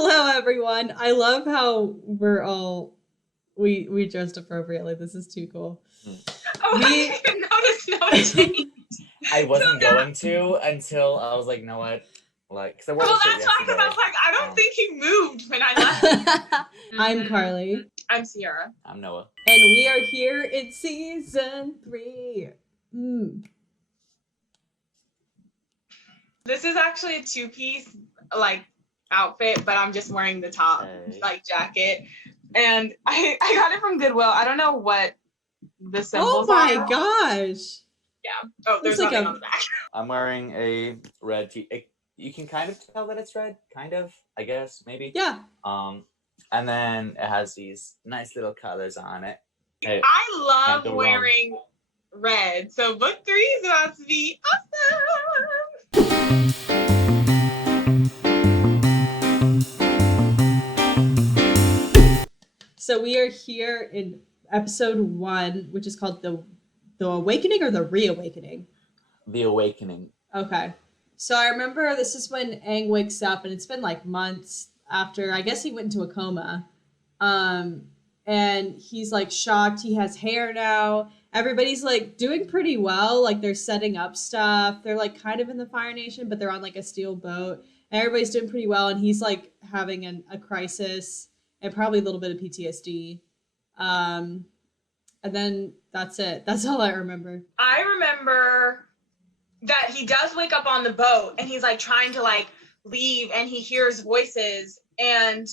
Hello, everyone. I love how we dressed appropriately. This is too cool. Oh, I didn't notice no change. I wasn't going to until I was like, you know what? Like, because I wore Well, the shirt that's why, because I was like, I don't think he moved when I left. I'm Carly. I'm Sierra. I'm Noah. And we are here in season 3. This is actually a 2-piece, like, outfit, but I'm just wearing the top, like, jacket. And I got it from Goodwill. I don't know what the symbols are. Oh my gosh. Yeah. Oh, there's like nothing on the back. I'm wearing a red you can kind of tell that it's red, kind of, I guess, maybe. Yeah. And then it has these nice little colors on it. Hey, I love wearing red, so book 3 is about to be awesome. So we are here in episode 1, which is called the Awakening or the Reawakening? The Awakening. Okay. So I remember this is when Aang wakes up, and it's been like months after, I guess he went into a coma. And he's like shocked. He has hair now. Everybody's like doing pretty well. Like they're setting up stuff. They're like kind of in the Fire Nation, but they're on like a steel boat. And everybody's doing pretty well. And he's like having a crisis and probably a little bit of PTSD. And then that's it. That's all I remember. I remember that he does wake up on the boat and he's like trying to like leave and he hears voices and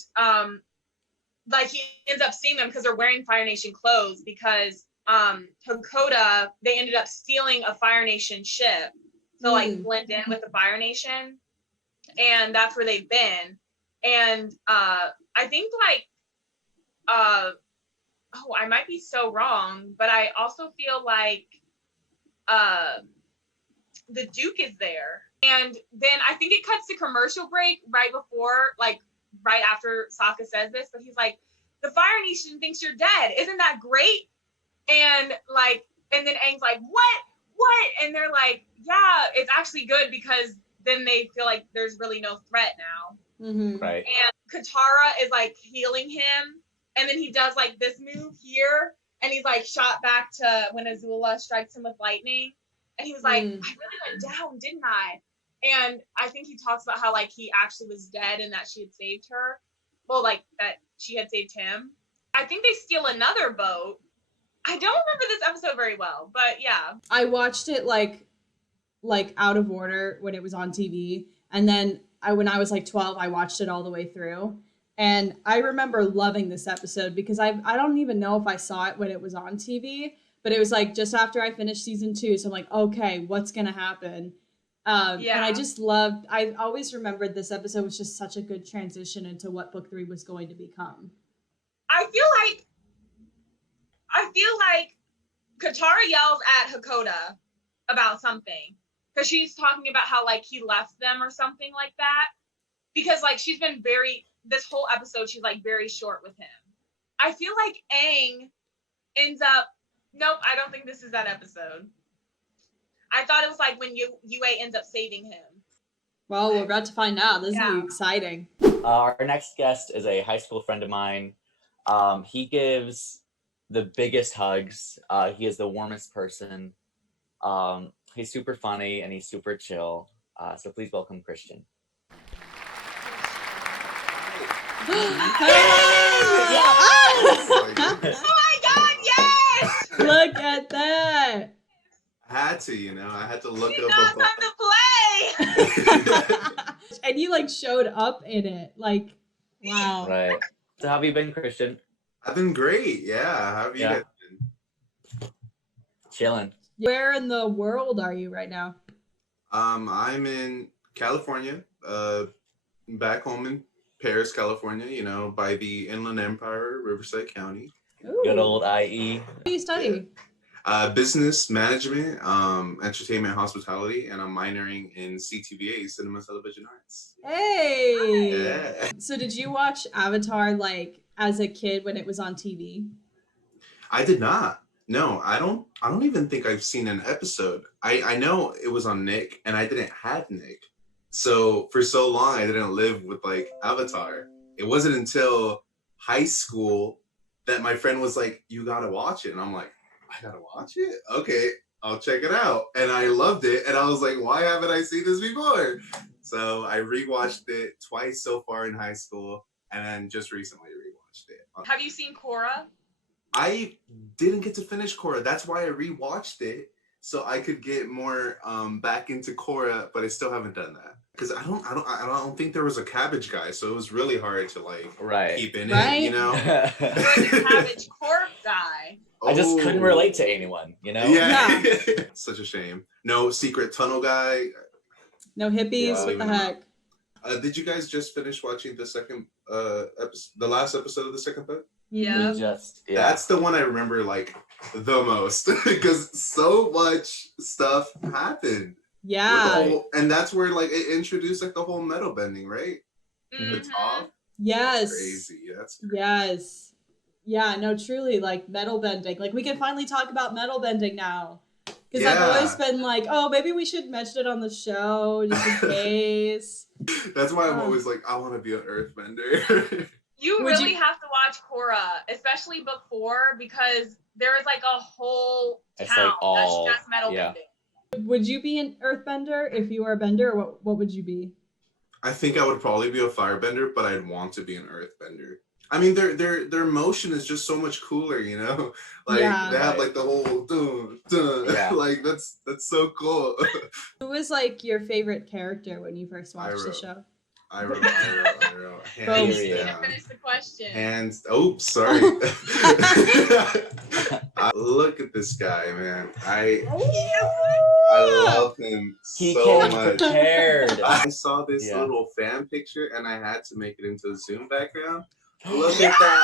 like he ends up seeing them because they're wearing Fire Nation clothes because Hakoda, they ended up stealing a Fire Nation ship to like blend in with the Fire Nation, and that's where they've been. And I think like I might be so wrong, but I also feel like the Duke is there. And then I think it cuts to commercial break right before, like, right after Sokka says this, but he's like, the Fire Nation thinks you're dead. Isn't that great? And, like, and then Aang's like, what? And they're like, yeah, it's actually good because then they feel like there's really no threat now. Mm-hmm. Right. And Katara is, like, healing him. And then he does, like, this move here. And he's, like, shot back to when Azula strikes him with lightning. And he was like, I really went down, didn't I? And I think he talks about how, like, he actually was dead and that she had saved her. Well, like, that she had saved him. I think they steal another boat. I don't remember this episode very well, but yeah. I watched it, like out of order when it was on TV. And then when I was, like, 12, I watched it all the way through. And I remember loving this episode because I don't even know if I saw it when it was on TV. But it was like just after I finished season 2. So I'm like, okay, what's going to happen? And I just I always remembered this episode was just such a good transition into what book 3 was going to become. I feel like Katara yells at Hakoda about something. Because she's talking about how like he left them or something like that. Because like she's been this whole episode, she's like very short with him. I feel like Aang ends up, nope, I don't think this is that episode. I thought it was like when Yue ends up saving him. Well, we're about to find out. This is going to be exciting. Our next guest is a high school friend of mine. He gives the biggest hugs. He is the warmest person. He's super funny and he's super chill. So please welcome Christian. Oh my god, yes! Look at that. I had to, I had to look He up. knows how to play. And you like showed up in it. Like, wow. Right. So how have you been, Christian? I've been great. Yeah. How have you guys been? Chilling. Where in the world are you right now? I'm in California, back home in Paris, California, by the Inland Empire, Riverside County. Ooh. Good old IE. What do you study? Business management, entertainment, hospitality, and I'm minoring in CTVA, Cinema Television Arts. Hey! Yeah. So did you watch Avatar like as a kid when it was on TV? I did not. No, I don't even think I've seen an episode. I know it was on Nick, and I didn't have Nick. So for so long, I didn't live with like Avatar. it wasn't until high school that my friend was like, "You gotta watch it," and I'm like, "I gotta watch it? Okay, I'll check it out." And I loved it, and I was like, "Why haven't I seen this before?" So I rewatched it twice so far in high school, and then just recently rewatched it. Have you seen Korra? I didn't get to finish Korra. That's why I rewatched it so I could get more back into Korra, but I still haven't done that because I don't think there was a cabbage guy, so it was really hard to like keep in it, you know. You're the cabbage corp guy. I just couldn't relate to anyone, you know. Yeah. Such a shame. No secret tunnel guy. No hippies. What the heck? Did you guys just finish watching the second episode, the last episode of the second book? Yeah. That's the one I remember like the most because so much stuff happened. Yeah. And that's where like it introduced like the whole metal bending, right? The top. Yes. That's crazy. That's crazy. Yes. Yeah, no, truly, like metal bending. Like we can finally talk about metal bending now. Because I've always been like, oh, maybe we should mention it on the show just in case. That's why I'm always like, I want to be an earthbender. You really have to watch Korra, especially book 4, because there is like a whole town that's just metal bending. Would you be an earthbender if you were a bender, or what would you be? I think I would probably be a firebender, but I'd want to be an earthbender. I mean, their motion is just so much cooler, you know. Like they have like the whole dun, dun. Like that's so cool. Who was like your favorite character when you first watched the show? Iroh. Hands down. Finish the question. Sorry. Look at this guy, man. I love him so much. Prepared. I saw this little fan picture and I had to make it into a Zoom background. Look at that.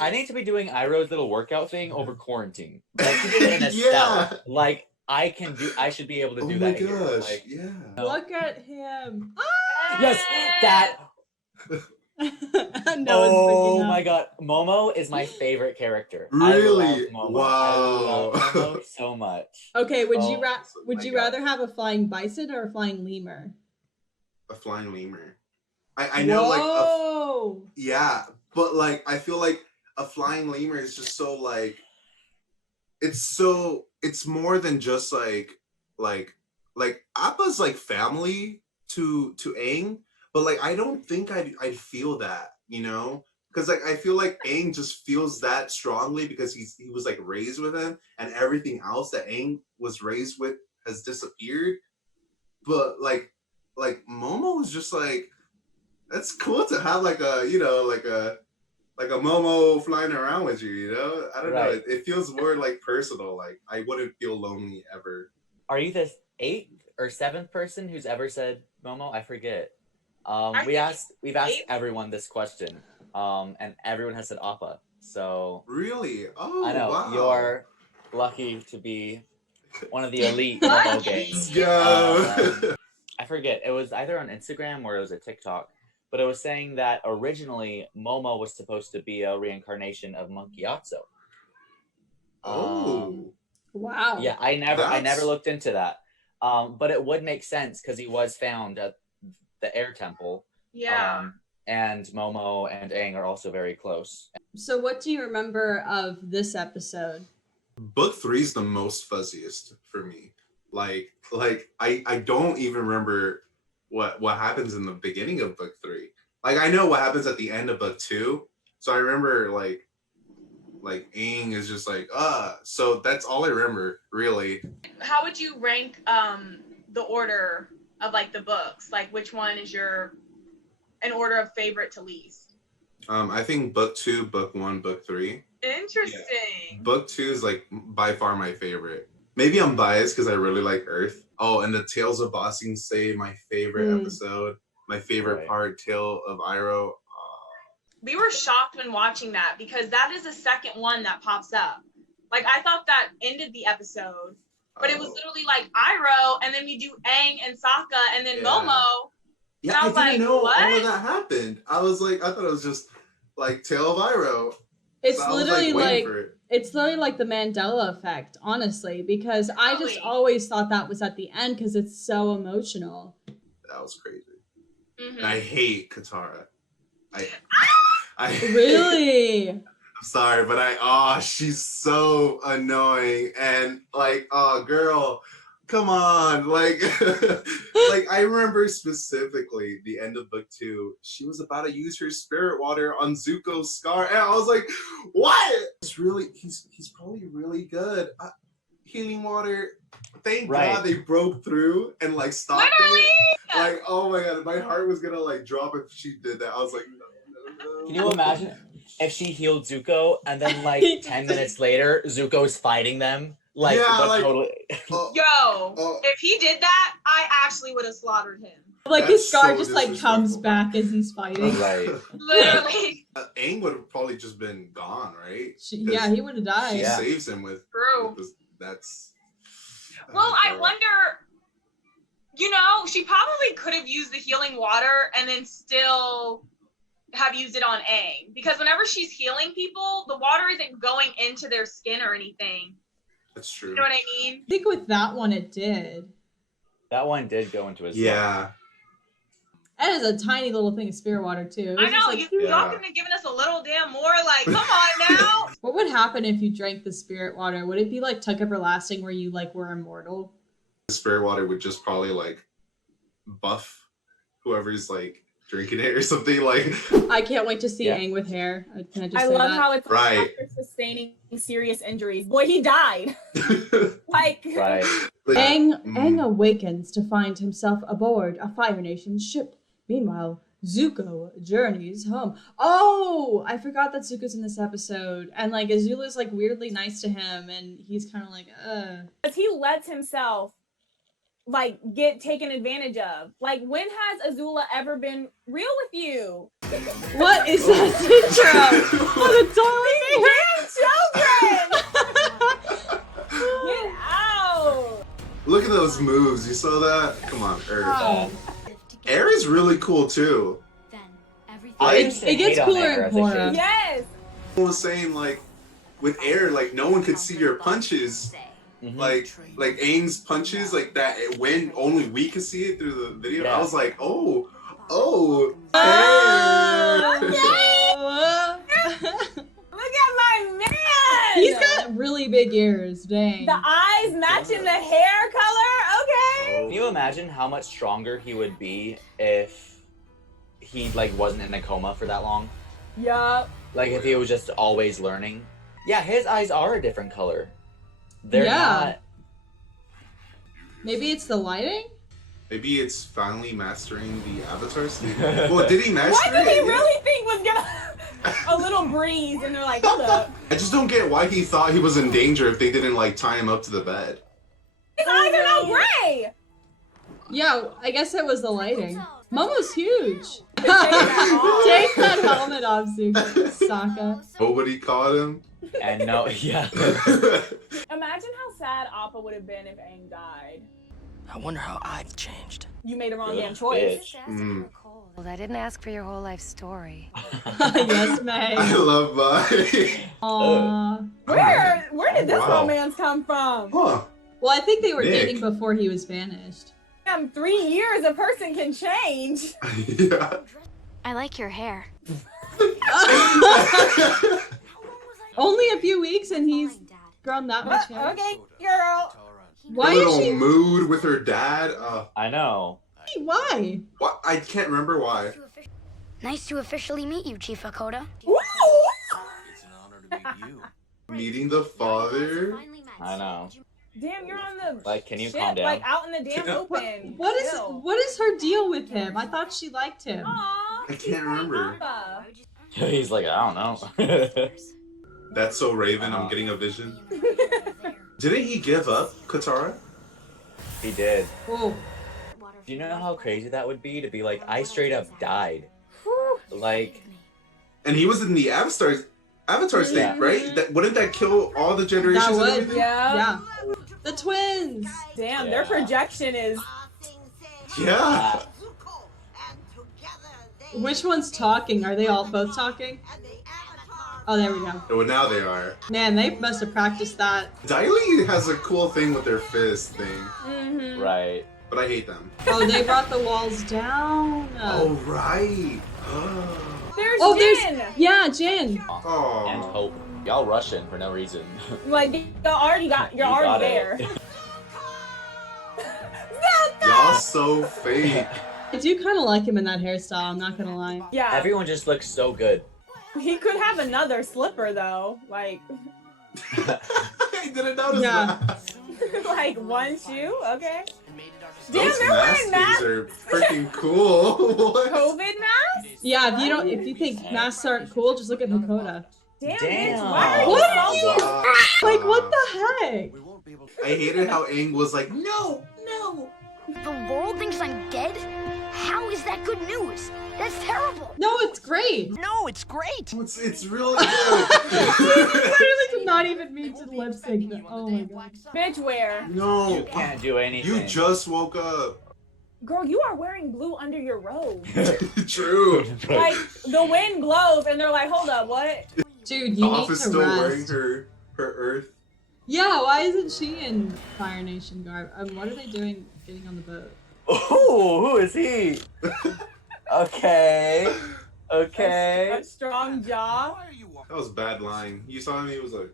I need to be doing Iroh's little workout thing over quarantine. Like he did it in a style. Like I should be able to do that. Oh my gosh, like, Look at him. Yes, that. Oh my god, Momo is my favorite character. Really? I love Momo. Wow. I love Momo so much. Okay, would you rather have a flying bison or a flying lemur? A flying lemur. I know, but like I feel like a flying lemur is just so like it's more than just like Appa's like family to Aang, but like I don't think I'd feel that, you know, because like I feel like Aang just feels that strongly because he was like raised with him, and everything else that Aang was raised with has disappeared. But like Momo was just like, that's cool to have like a, you know, like a Momo flying around with you, you know? I don't know. It feels more like personal. Like I wouldn't feel lonely ever. Are you the 8th or 7th person who's ever said Momo? I forget. We've asked everyone this question, and everyone has said Appa. So really, I know you're lucky to be one of the elite Momo gangs. I forget. It was either on Instagram or it was a TikTok. But it was saying that originally Momo was supposed to be a reincarnation of Monkey Atso. Wow. Yeah, I never looked into that. But it would make sense because he was found at the Air Temple. Yeah. And Momo and Aang are also very close. So what do you remember of this episode? Book 3 is the most fuzziest for me. Like I don't even remember what happens in the beginning of book 3. Like I know what happens at the end of book 2. So I remember like Aang is just like, so that's all I remember, really. How would you rank the order of like the books? Like which one is an order of favorite to least? I think book 2, book 1, book 3. Interesting. Yeah. Book 2 is like by far my favorite. Maybe I'm biased because I really like Earth. Oh, and the Tales of Ba Sing Se, my favorite episode. My favorite part, Tale of Iroh. We were shocked when watching that because that is the second one that pops up. Like I thought that ended the episode, but it was literally like Iroh, and then we do Aang and Sokka, and then Momo. Yeah, I didn't know all of that happened. I thought it was just like Tale of Iroh. It's literally it's literally like the Mandela effect, honestly, because I just always thought that was at the end because it's so emotional. That was crazy. And I hate Katara. I Really? I'm sorry, but she's so annoying and like, oh girl, come on. Like like I remember specifically the end of book 2, she was about to use her spirit water on Zuko's scar, and I was like, what? He's probably really good. Healing water. Thank God they broke through and like stopped it. Like, oh my God, my heart was gonna like drop if she did that. I was like, no. Can you imagine if she healed Zuko and then like 10 minutes later, Zuko's fighting them? Like, Yeah, like, totally. If he did that, I actually would have slaughtered him. Like That's his scar so just like comes back as he's fighting. Right. Literally. Aang would have probably just been gone, right? Yeah, he would have died. She saves him with True. That's. Well, I wonder, she probably could have used the healing water and then still have used it on Aang. Because whenever she's healing people, the water isn't going into their skin or anything. That's true. You know what I mean? I think with that one it did. That one did go into his Yeah. That is a tiny little thing of spirit water too. I know, y'all couldn't have given us a little damn more, like, come on now. What would happen if you drank the spirit water? Would it be like Tuck Everlasting where you like were immortal? The spirit water would just probably like buff whoever's like drinking it or something. Like, I can't wait to see Aang with hair. Can I just I say love that? how it's right. after sustaining serious injuries. Boy, he died. Like, right. Aang awakens to find himself aboard a Fire Nation ship. Meanwhile, Zuko journeys home. Oh, I forgot that Zuko's in this episode. And like Azula's like weirdly nice to him and he's kind of like, because he lets himself like get taken advantage of. Like, when has Azula ever been real with you? What is that intro? Oh, the Damn children! Get out! Look at those moves. You saw that? Come on, Earth. Air is really cool too. It gets cooler in Korra. Yes. I was saying like with Air, like no one could see your punches. Like Aang's punches, like that. When only we could see it through the video. I was like, oh. Look at my man. He's got really big ears. Dang. The eyes matching the hair color. Okay. Can you imagine how much stronger he would be if he like wasn't in a coma for that long? Yup. Like if he was just always learning. Yeah, his eyes are a different color. They're not. Maybe it's the lighting? Maybe it's finally mastering the Avatar state. Well, did he master What did he it? really think was gonna a little breeze? And they're like, hold up. I just don't get why he thought he was in danger if they didn't like tie him up to the bed. His eyes are not gray. Yeah, I guess it was the lighting. Momo's huge. Take that off. Take that helmet off, Zuko. Sokka. Nobody caught him. And Imagine how sad Appa would have been if Aang died. I wonder how I've changed. You made a wrong damn choice. Well, I didn't ask for your whole life story. Yes, May. I love Bye. Aww. Where did this romance come from? Huh. Well, I think they were Nick. dating before he was banished. Damn, 3 years a person can change. Yeah. I like your hair. Only a few weeks and he's grown that much hair. Okay, girl. Why a is little she? mood with her dad. I know. Why? What? I can't remember why. Nice to officially meet you, Chief Hakoda. It's an honor to meet you. Meeting the father. I know. Damn, you're on the Like, can you ship, calm down? like out in the damn open. What is her deal with him? I thought she liked him. Aww, I can't remember. Appa. He's like, I don't know. That's so Raven. I'm getting a vision. Didn't he give up Katara? He did. Oh. Do you know how crazy that would be to be like, I straight up died? Like, And he was in the Avatar state, right? Wouldn't that kill all the generations? That and would. everything? Yeah. The twins. Damn, Yeah. their projection is. Yeah. Which one's talking? Are they all both talking? Oh, there we go. Well, now they are. Man, they must have practiced that. Daily has a cool thing with their fist thing. Mm-hmm. right. but I hate them. Oh, they brought the walls down. Oh, right. There's Oh, Jin. Yeah, Jin. And Oh. Hope. Y'all rushing for no reason. Like you're already You got already there. it. Y'all so fake. I do kind of like him in that hairstyle, I'm not gonna lie. Yeah. Everyone just looks so good. He could have another slipper though. Like I didn't notice Yeah. that. like one shoe, okay. Damn, Those they're mask wearing masks. things are freaking cool. What? COVID masks? Yeah, if you think masks aren't cool, just look at Hakoda. Damn, Damn. bitch, why are you What? salty? Wow. Like, what the heck? I hated how Aang was like, no. The world thinks I'm dead? How is that good news? That's terrible. No, it's great. No, it's great. It's really good. Literally did not even mean to lip sync. Oh my god. Bitch, where? No. Can't do anything. You just woke up. Girl, you are wearing blue under your robe. True. Like the wind blows and they're like, hold up, what? Dude, The you need office to still wearing rest. her Earth. Yeah, why isn't she in Fire Nation garb? What are they doing getting on the boat? Oh, who is he? Okay. A strong jaw. That was a bad line. You saw him, he was like,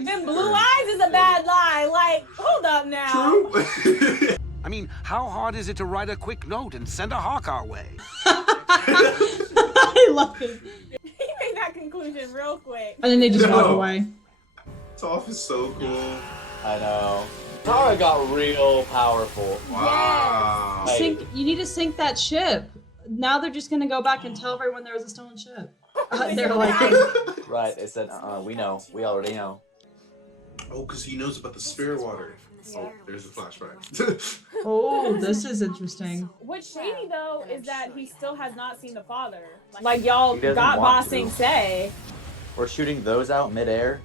Then blue eyes is a bad lie. Like, hold up now. true. I mean, how hard is it to write a quick note and send a hawk our way? I love it. He made that conclusion real quick. And then they just walk No. away. Toph is so cool. I know. Katara got real powerful. Wow. Yes. You need to sink that ship. Now they're just gonna go back and tell everyone there was a stolen ship. They're like, Right, they said, we know. We already know. Oh, because he knows about the spirit water. Oh, there's a flashback. oh, this is interesting. What's shady though is that he still has not seen the father. Like y'all He doesn't got want bossing to. say. We're shooting those out midair.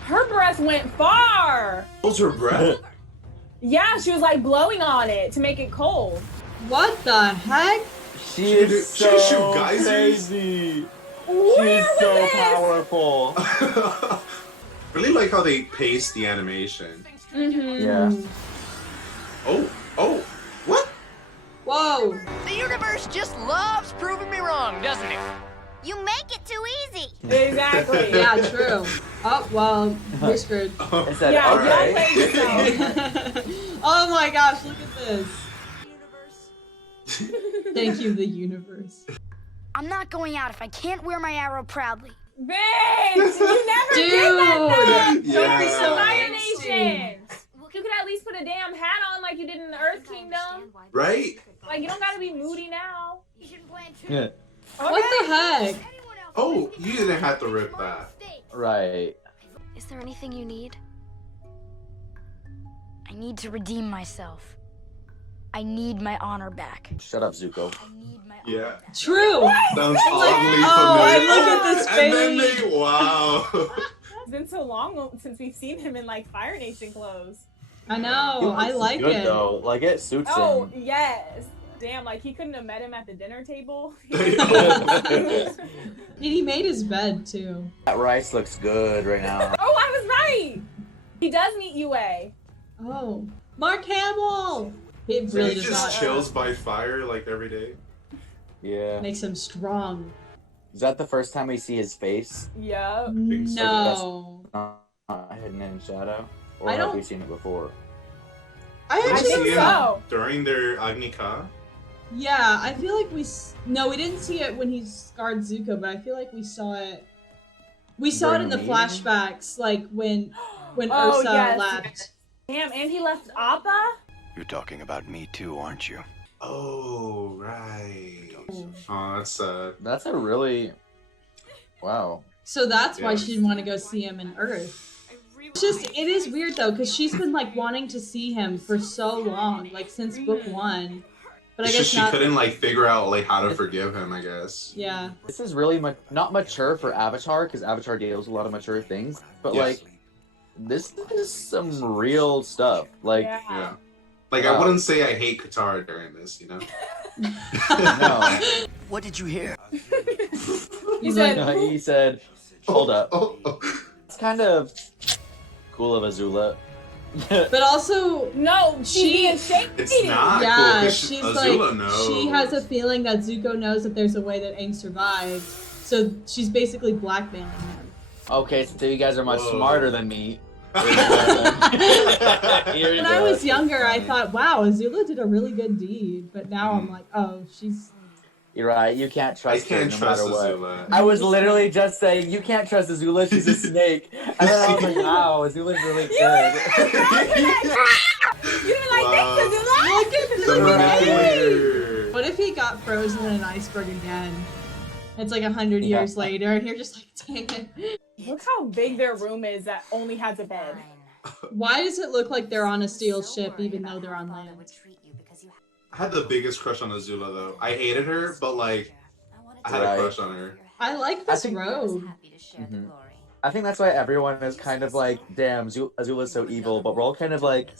Her breath went far. Hold her breath. Yeah, she was like blowing on it to make it cold. What the heck? She She is shoot so geysers? crazy. Where She's was so this? powerful. Really like how they pace the animation. Mm-hmm. Yeah. Oh, what? Whoa. The universe just loves proving me wrong, doesn't it? You make it too easy. Exactly. Yeah, true. Oh, well, we're screwed. I said, Yeah, all y'all right. played yourself. Oh my gosh, look at this. Thank you, the universe. I'm not going out if I can't wear my arrow proudly. Bitch, you never did that Dude. though. Yeah. Don't be so Fire Angsty. Nation. You could at least put a damn hat on like you did in the Earth Kingdom. Right? Like you don't gotta be moody now. You shouldn't plan Yeah. Okay. What the heck? Oh, you didn't have to rip that. Right. Is there anything you need? I need to redeem myself. I need my honor back. Shut up, Zuko. I need my honor Yeah. back. True. Sounds oddly oh, I familiar. look at this And then face. they, wow. It's been so long since we've seen him in like Fire Nation clothes. I know. I like Good it. though. Like it suits Oh him. yes. Damn, like he couldn't have met him at the dinner table. And he made his bed too. That rice looks good right now. Oh, I was right. He does meet UA. Oh, Mark Hamill. It So really he does just not. chills by fire like every day. Yeah. Makes him strong. Is that the first time we see his face? Yup. think so. No. Not hidden in shadow? Or I have don't- we seen it before? I Did I you actually. think see him so. during their Agnika? Yeah, I feel like no, we didn't see it when he scarred Zuko, but I feel like we saw it. We saw it in the During the meeting? flashbacks, like when Oh, Ursa yes. left. Damn, and he left Appa? You're talking about me too, aren't you? Oh, right. Oh, that's sad. That's a really... Wow. So that's why Yeah. she didn't want to go see him in Earth. It's just, it is weird though, because she's been like wanting to see him for so long, like since book one. But I It's guess just she not. couldn't like figure out like how to forgive him, I guess. Yeah. This is really not mature for Avatar, because Avatar deals with a lot of mature things. But Yes. like, this is some real stuff. Like, Yeah. Like Wow. I wouldn't say I hate Katara during this, you know? no. What did you hear? He's said- like, He said, hold up. Oh, oh. It's kind of cool of Azula. But also, No, she's being shady. It's not cool yeah, 'cause she's Azula like, knows. she has a feeling that Zuko knows that there's a way that Aang survived. So she's basically blackmailing him. Okay, so you guys are much Whoa. smarter than me. When I was younger, I thought, wow, Azula did a really good deed. But now I'm like, oh, she's... You're right. You can't I trust can't her no trust matter Azula. what. I was literally just saying, you can't trust Azula. She's a snake. And then I was like, wow, Azula's really good. You didn't like thanks, Azula. Look at The Azula. manipulator. What if he got frozen in an iceberg again? It's like 100 years later, and you're just like, dang it. Look how big their room is that only has a bed. Why does it look like they're on a steel ship even though they're on land? I had the biggest crush on Azula though. I hated her, but like I had a crush on her. I like this robe. I think that's why everyone is kind of like, damn, Azula's so evil, but we're all kind of like,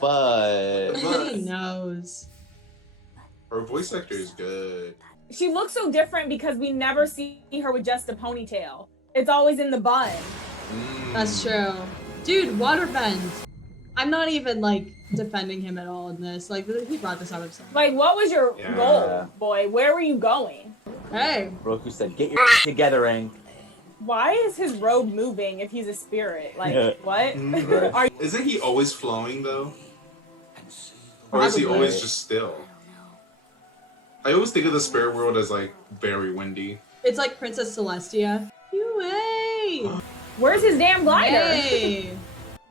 but... He knows. Her voice actor is good. She looks so different because we never see her with just a ponytail. It's always in the bun. That's true. Dude, waterbend. I'm not even like defending him at all in this. Like, he brought this on himself. Like, what was your goal, boy? Where were you going? Hey. Roku said, get your together, Aang. Why is his robe moving if he's a spirit? Like, what? Are you- Isn't he always flowing though? Or is he always just still? I always think of the spirit world as like very windy. It's like Princess Celestia. Yay! Where's his damn glider? Yay!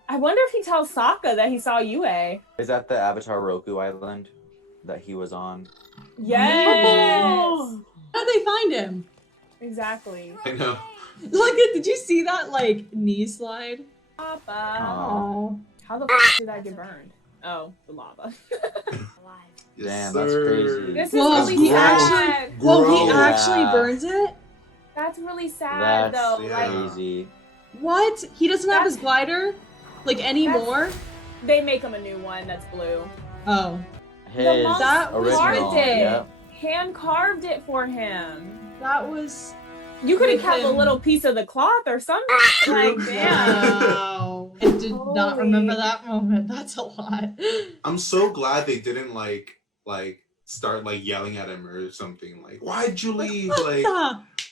I wonder if he tells Sokka that he saw Yue. Is that the Avatar Roku Island that he was on? Yes! How'd they find him? Exactly. I know. Look at, did you see that like knee slide? Papa. Oh. How the f did that get burned? Oh, the lava. Damn, that's crazy. This is Whoa, really he sad. actually, whoa, he actually burns it? That's really sad, That's though. Like, crazy. What? He doesn't have his glider? Like anymore? they make him a new one that's blue. Oh. His The monk original. carved it. Yep. Hand carved it for him. That was... You could have With kept a him. little piece of the cloth or something. Like, damn. Wow. I did not remember that moment. That's a lot. I'm so glad they didn't like start like yelling at him or something. Like, why'd you leave? Like,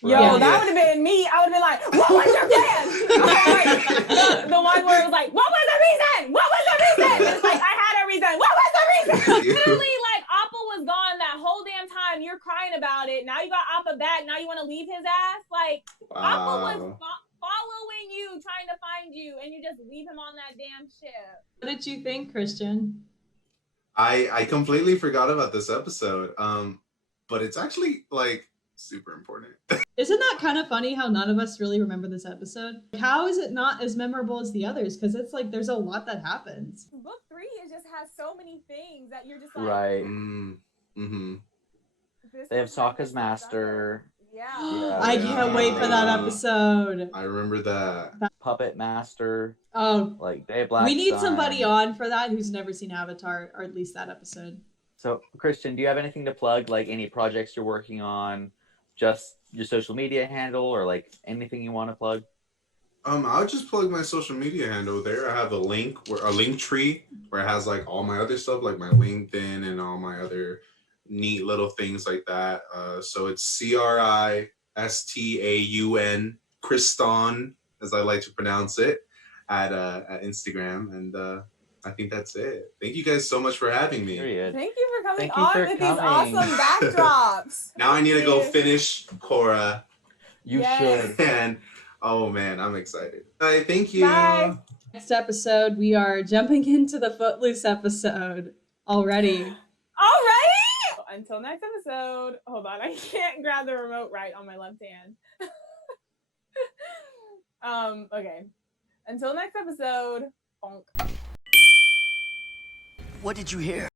Yo, that would have been me. I would have been like, what was your plan? Like, the one where it was like, what was the reason? What was the reason? It's like, I had a reason. What was the reason? Literally, like, Appa was gone that whole damn time. You're crying about it. Now you got Appa back. Now you want to leave his ass? Like, Appa was following you, trying to find you, and you just leave him on that damn ship. What did you think, Christian? I completely forgot about this episode. But it's actually like super important. Isn't that kind of funny how none of us really remember this episode? How is it not as memorable as the others? Because it's like there's a lot that happens. Book 3 is just has so many things that you're just like, Right. Mm-hmm. They have Sokka's master. Yeah. I can't wait for that episode. I remember that. Puppet master. Oh. Like, they have Black We need Sun. somebody on for that who's never seen Avatar, or at least that episode. So, Christian, do you have anything to plug? Like, any projects you're working on? Just your social media handle, or like anything you want to plug? I'll just plug my social media handle there. I have a link tree where it has like all my other stuff, like my LinkedIn and all my other neat little things like that. So it's Christaun, Christaun, as I like to pronounce it, at Instagram, and I think that's it. Thank you guys so much for having me. Period. Thank you for coming Thank you on for with coming. these awesome backdrops. Now I need to go finish Korra. You Yes. should. And oh man, I'm excited. Bye, thank you. Bye. Next episode, we are jumping into the Footloose episode already. Alrighty. Until next episode. Hold on, I can't grab the remote right on my left hand. Okay. Until next episode. Bonk. What did you hear?